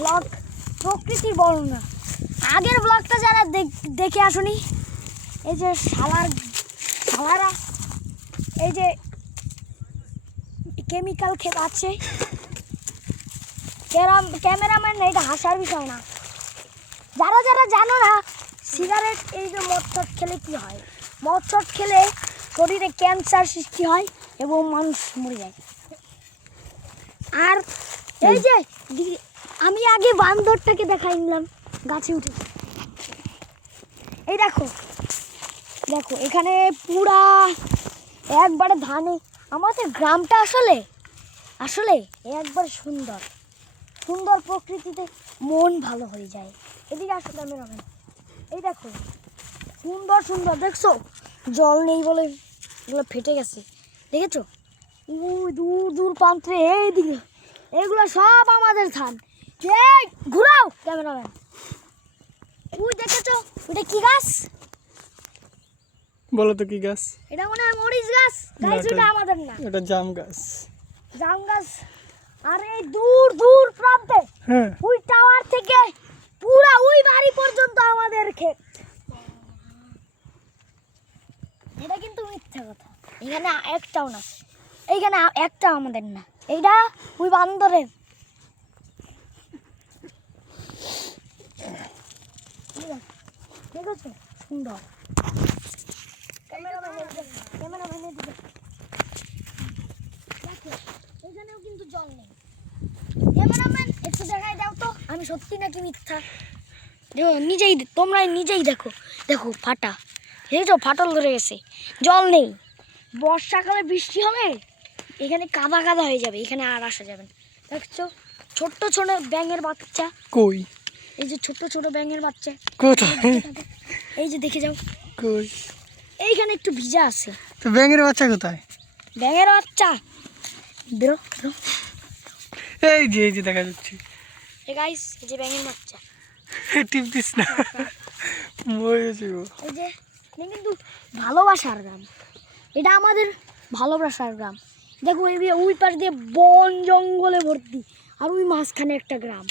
Blog প্রকৃতির বর্ণনা। আগের ব্লগটা যারা দেখে আসুনি, এই যে শালারা এই যে কেমিক্যাল আছে, ক্যামেরাম্যান এটা হাসার বিষয় না। যারা যারা জানো না সিগারেট এই যে মদ খেলে কি হয়, মদ খেলে শরীরে ক্যান্সার সৃষ্টি হয় এবং মানুষ মরে যায়। আর এই যে আমি আগে বান্দরটাকে দেখাই নিলাম গাছে উঠে, এই দেখো দেখো এখানে পুরা একবারে ধানে। আমাদের গ্রামটা আসলে আসলে একবার সুন্দর সুন্দর, প্রকৃতিতে মন ভালো হয়ে যায়। এদিকে আসো ক্যামেরাম্যান, এই দেখো সুন্দর সুন্দর, দেখছো জল নেই বলে এগুলো ফেটে গেছে, দেখেছো দূর দূর প্রান্তে এইদিকে, এগুলো সব আমাদের ধান। এই ঘুরাও ক্যামেরাম্যান, ওই দেখেছো ওটা কি গাছ? বলো তো কি গাছ? এটা মনে হয় মরিচ গাছ। গাছ ওটা আমাদের না, এটা জাম গাছ। জাম গাছ। আর এই দূর দূর প্রান্তে হ্যাঁ, ওই টাওয়ার থেকে পুরা ওই বাড়ি পর্যন্ত আমাদের ক্ষেত। এটা কিন্তু মিথ্যা কথা, এখানে একটাও না, এইখানে একটা আমাদের না, এইটা ওই বান্দরের। দেখেছো সুন্দর। ক্যামেরাম্যানের দিকে দেখো, এখানেও কিন্তু জল নেই। ক্যামেরাম্যান একটু দেখাই দাও তো আমি সত্যি নাকি মিথ্যা। নিজেই তোমরা নিজেই দেখো, দেখো ফাটা, দেখেছো ফাটল ধরে গেছে, জল নেই। বর্ষাকালে বৃষ্টি হবে এখানে কাদা কাদা হয়ে যাবে, এখানে আর আসা যাবে না। দেখছো ছোট্ট ছোট ব্যাঙের বাচ্চা কই? এই যে ছোট ছোট ব্যাঙের বাচ্চা কোথায়? এই যে দেখে যাও, কই? এইখানে একটু ভিজা আছে। তো ব্যাঙের বাচ্চা কোথায়? ব্যাঙের বাচ্চা বেরো বেরো, এই যে দেখা যাচ্ছে। এই গাইস এই যে ব্যাঙের বাচ্চা, টিপ দিস না, মরে যাবো। এই যে এটা কিন্তু ভালোবাসার গ্রাম, এটা আমাদের ভালোবাসার গ্রাম। দেখো ওই পাশ দিয়ে বন জঙ্গলে ভর্তি, আর ওই মাঝখানে একটা গ্রাম।